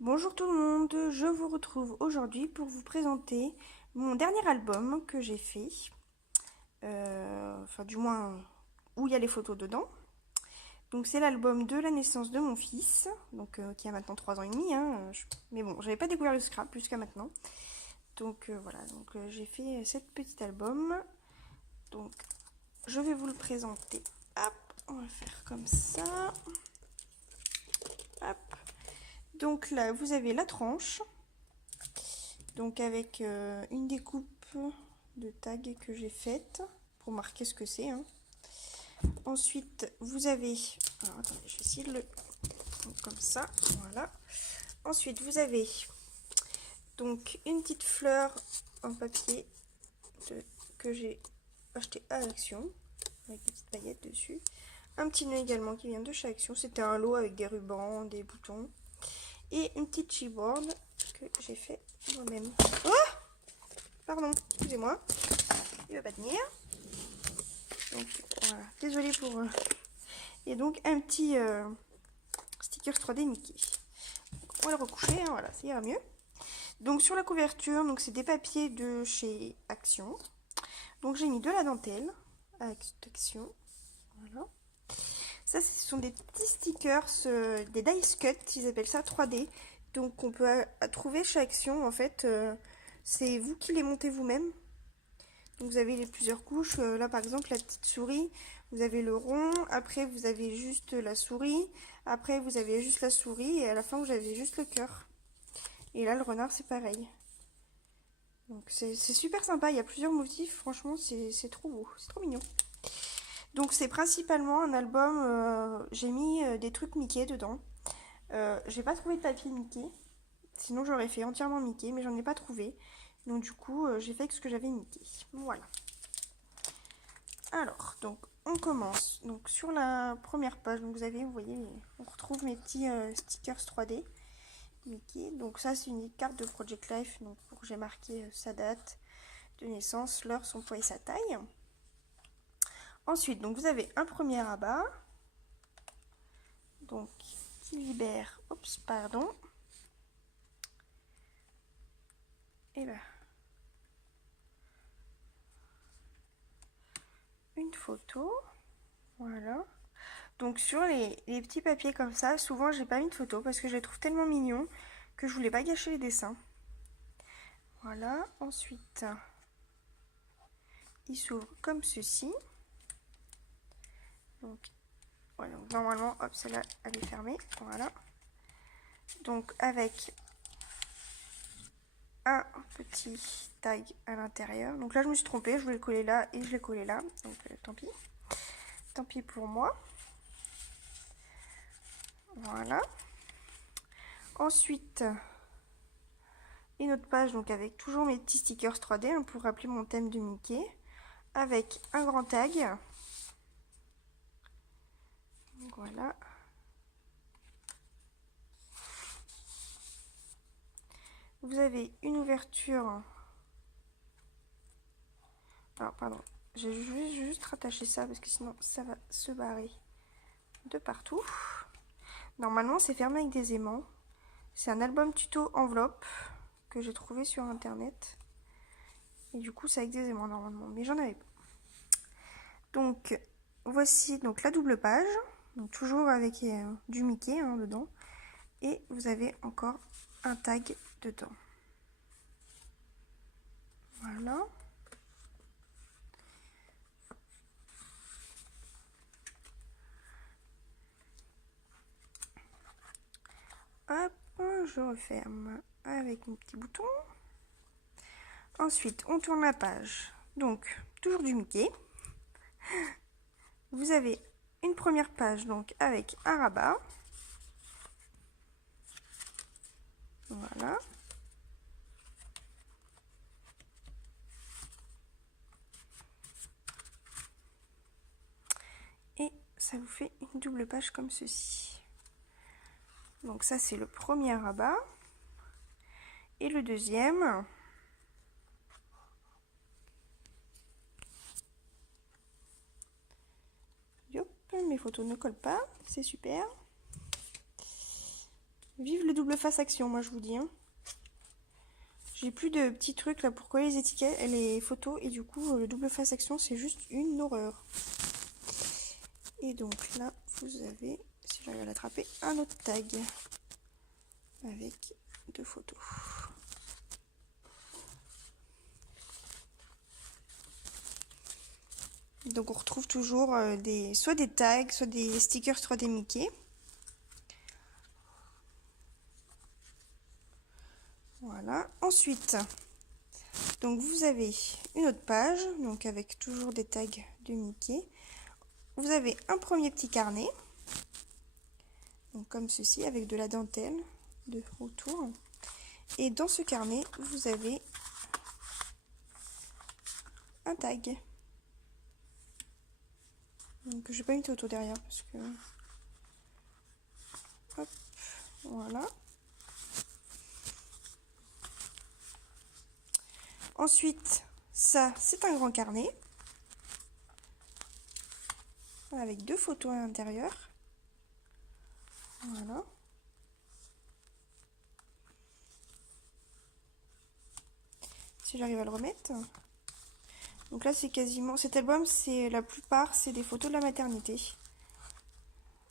Bonjour tout le monde, je vous retrouve aujourd'hui pour vous présenter mon dernier album que j'ai fait, enfin du moins où il y a les photos dedans. Donc c'est l'album de la naissance de mon fils, donc qui a maintenant 3 ans et demi, hein, mais bon, j'avais pas découvert le scrap jusqu'à maintenant. Donc voilà, donc j'ai fait cet petit album. Donc je vais vous le présenter. Hop, on va faire comme ça. Hop. Donc là, vous avez la tranche. Donc avec une découpe de tag que j'ai faite pour marquer ce que c'est. Hein. Ensuite, vous avez... Alors attendez, je vais essayer de le... Donc, comme ça, voilà. Ensuite, vous avez donc une petite fleur en papier que j'ai acheté à Action, avec des petites paillettes dessus. Un petit nœud également qui vient de chez Action. C'était un lot avec des rubans, des boutons. Et une petite chipboard que j'ai fait moi-même. Oh, pardon, excusez-moi. Il va pas tenir. Donc voilà, désolée pour... Et donc un petit sticker 3D Mickey. On va le recoucher, hein, voilà, ça ira mieux. Donc sur la couverture, donc c'est des papiers de chez Action. Donc j'ai mis de la dentelle à Action. Voilà. Ça, ce sont des petits stickers, des dice cut, ils appellent ça 3D. Donc on peut trouver chez Action, en fait, c'est vous qui les montez vous-même. Donc vous avez les plusieurs couches. Là par exemple la petite souris, vous avez le rond, après vous avez juste la souris, après vous avez juste la souris et à la fin vous avez juste le cœur. Et là le renard c'est pareil. Donc c'est super sympa, il y a plusieurs motifs, franchement c'est trop beau, c'est trop mignon. Donc c'est principalement un album, j'ai mis des trucs Mickey dedans. J'ai pas trouvé de papier Mickey, sinon j'aurais fait entièrement Mickey, mais j'en ai pas trouvé. Donc du coup j'ai fait avec ce que j'avais Mickey. Voilà. Alors, donc on commence. Donc sur la première page, donc vous voyez, on retrouve mes petits stickers 3D Mickey. Donc ça c'est une carte de Project Life, donc pour que j'ai marqué sa date de naissance, l'heure, son poids et sa taille. Ensuite, donc vous avez un premier rabat, donc qui libère, oups, pardon. Et ben une photo, voilà. Donc sur les petits papiers comme ça, souvent j'ai pas mis de photo parce que je les trouve tellement mignons que je voulais pas gâcher les dessins. Voilà, ensuite il s'ouvre comme ceci. Donc, ouais, donc normalement, hop, celle-là elle est fermée. Voilà. Donc avec un petit tag à l'intérieur. Donc là je me suis trompée, je voulais le coller là et je l'ai collé là. Donc tant pis. Tant pis pour moi. Voilà. Ensuite, une autre page donc avec toujours mes petits stickers 3D hein, pour rappeler mon thème de Mickey. Avec un grand tag. Donc voilà. Vous avez une ouverture. Alors pardon, j'ai juste rattaché ça parce que sinon ça va se barrer de partout. Normalement c'est fermé avec des aimants. C'est un album tuto enveloppe que j'ai trouvé sur internet. Et du coup c'est avec des aimants normalement, mais j'en avais pas. Donc voici donc la double page. Donc toujours avec du Mickey hein, dedans. Et vous avez encore un tag dedans. Voilà. Hop, je referme avec mon petit bouton. Ensuite, on tourne la page. Donc, toujours du Mickey. Vous avez une première page donc avec un rabat. Voilà. Et ça vous fait une double page comme ceci. Donc ça c'est le premier rabat. Et le deuxième. Hop, mes photos ne collent pas, c'est super. Vive le double face action, moi je vous dis. Hein. J'ai plus de petits trucs là pour coller les étiquettes, les photos, et du coup le double face action c'est juste une horreur. Et donc là vous avez, si j'arrive à l'attraper, un autre tag avec 2 photos. Donc on retrouve toujours soit des tags, soit des stickers 3D Mickey. Voilà. Ensuite, donc vous avez une autre page, donc avec toujours des tags de Mickey. Vous avez un premier petit carnet, donc comme ceci, avec de la dentelle autour. Et dans ce carnet, vous avez un tag. Donc je n'ai pas mis de photo derrière parce que... Hop, voilà. Ensuite, ça, c'est un grand carnet. Avec 2 photos à l'intérieur. Voilà. Si j'arrive à le remettre. Donc là, c'est quasiment... Cet album, c'est la plupart, c'est des photos de la maternité.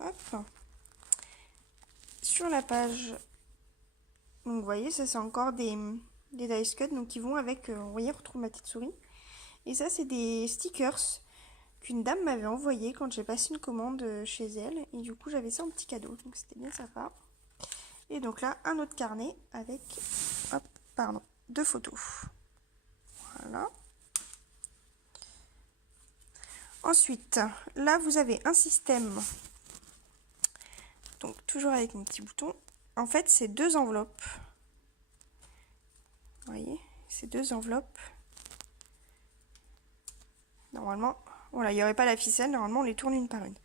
Hop. Sur la page... Donc vous voyez, ça c'est encore des dice cut, donc qui vont avec... vous voyez, on retrouve ma petite souris. Et ça, c'est des stickers qu'une dame m'avait envoyé quand j'ai passé une commande chez elle. Et du coup, j'avais ça en petit cadeau, donc c'était bien sympa. Et donc là, un autre carnet avec... Hop, pardon, 2 photos. Voilà. Ensuite, là, vous avez un système. Donc, toujours avec mon petit bouton. En fait, c'est 2 enveloppes. Vous voyez, c'est 2 enveloppes. Normalement, voilà, il n'y aurait pas la ficelle. Normalement, on les tourne une par une.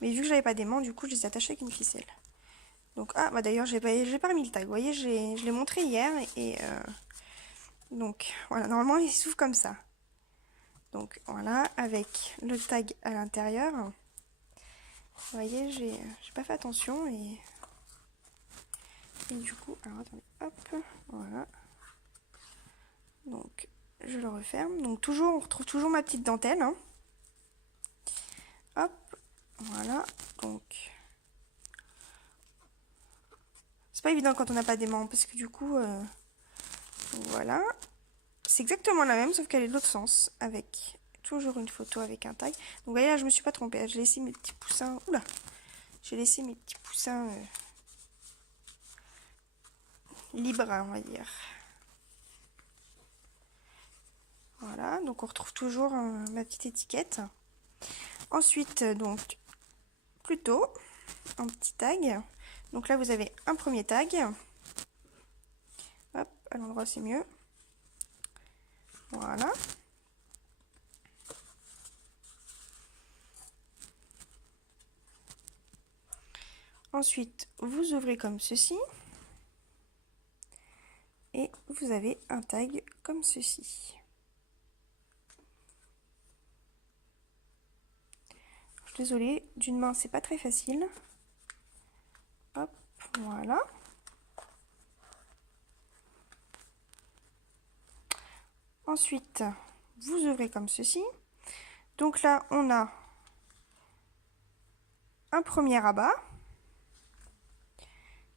Mais vu que j'avais pas d'aimant, du coup, je les attache avec une ficelle. Donc, ah, bah d'ailleurs, j'ai pas remis le tag. Vous voyez, je l'ai montré hier. Et donc, voilà, normalement, il s'ouvre comme ça. Donc, voilà, avec le tag à l'intérieur. Vous voyez, j'ai pas fait attention et du coup, alors attendez, hop, voilà. Donc, je le referme. Donc, toujours, on retrouve toujours ma petite dentelle. Hein. Hop, voilà. Donc, c'est pas évident quand on n'a pas d'aimant parce que du coup, voilà. C'est exactement la même, sauf qu'elle est de l'autre sens, avec toujours une photo avec un tag. Donc, vous voyez, là, je me suis pas trompée. J'ai laissé mes petits poussins. Oula! J'ai laissé mes petits poussins libres, on va dire. Voilà, donc on retrouve toujours ma petite étiquette. Ensuite, donc, plutôt, un petit tag. Donc là, vous avez un premier tag. Hop, à l'endroit, c'est mieux. Voilà. Ensuite, vous ouvrez comme ceci. Et vous avez un tag comme ceci. Je suis désolée, d'une main, c'est pas très facile. Hop, voilà. Ensuite, vous ouvrez comme ceci. Donc là, on a un premier rabat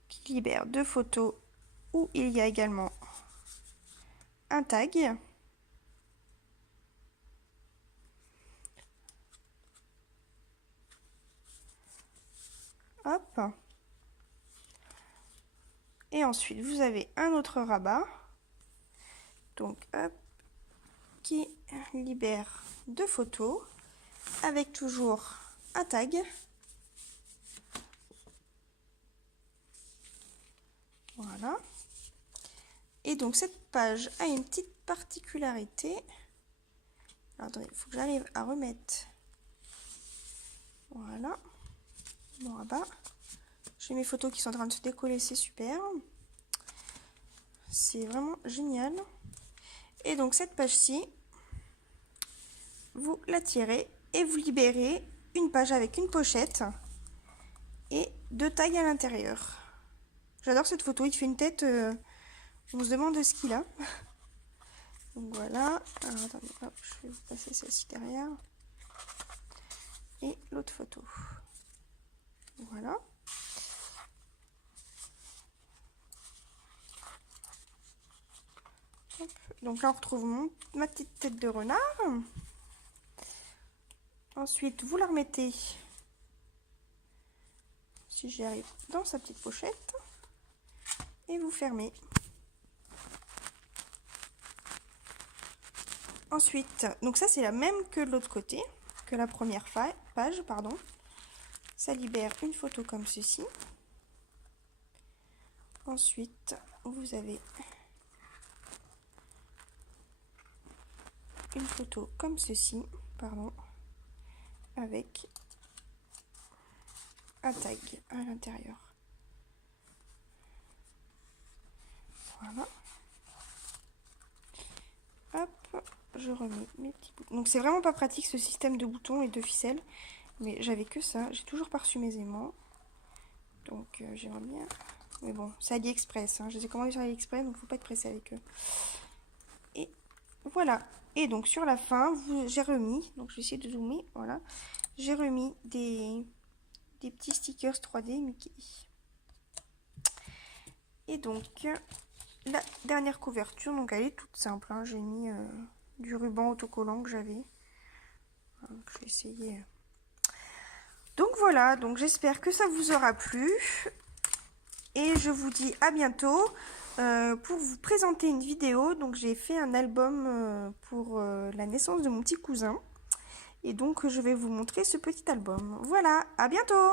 qui libère 2 photos où il y a également un tag. Hop. Et ensuite, vous avez un autre rabat. Donc, hop, qui libère 2 photos avec toujours un tag. Voilà. Et donc, cette page a une petite particularité. Alors, attendez, il faut que j'arrive à remettre. Voilà. Bon, rabat. J'ai mes photos qui sont en train de se décoller, c'est super. C'est vraiment génial. Et donc, cette page-ci, vous la tirez et vous libérez une page avec une pochette et 2 tags à l'intérieur. J'adore cette photo, il fait une tête, on se demande ce qu'il a. Donc voilà, alors attendez, hop, je vais vous passer celle-ci derrière. Et l'autre photo. Voilà. Hop. Donc là on retrouve ma petite tête de renard. Ensuite vous la remettez, si j'y arrive, dans sa petite pochette. Et vous fermez. Ensuite, donc ça c'est la même que de l'autre côté, que la première page, pardon. Ça libère une photo comme ceci. Ensuite, vous avez une photo comme ceci, pardon, avec un tag à l'intérieur. Voilà. Hop, je remets mes petits boutons. Donc c'est vraiment pas pratique ce système de boutons et de ficelles, mais j'avais que ça. J'ai toujours pas reçu mes aimants, donc j'aimerais bien. Mais bon, c'est AliExpress, hein. Je les ai commandés sur AliExpress, donc faut pas être pressé avec eux. Et voilà. Et donc sur la fin, j'ai remis, donc je vais essayer de zoomer, voilà. J'ai remis des petits stickers 3D Mickey. Et donc la dernière couverture, donc elle est toute simple, hein. J'ai mis du ruban autocollant que j'avais. Donc je vais essayer. Donc voilà, donc j'espère que ça vous aura plu. Et je vous dis à bientôt pour vous présenter une vidéo. Donc j'ai fait un album pour la naissance de mon petit cousin. Et donc je vais vous montrer ce petit album. Voilà, à bientôt!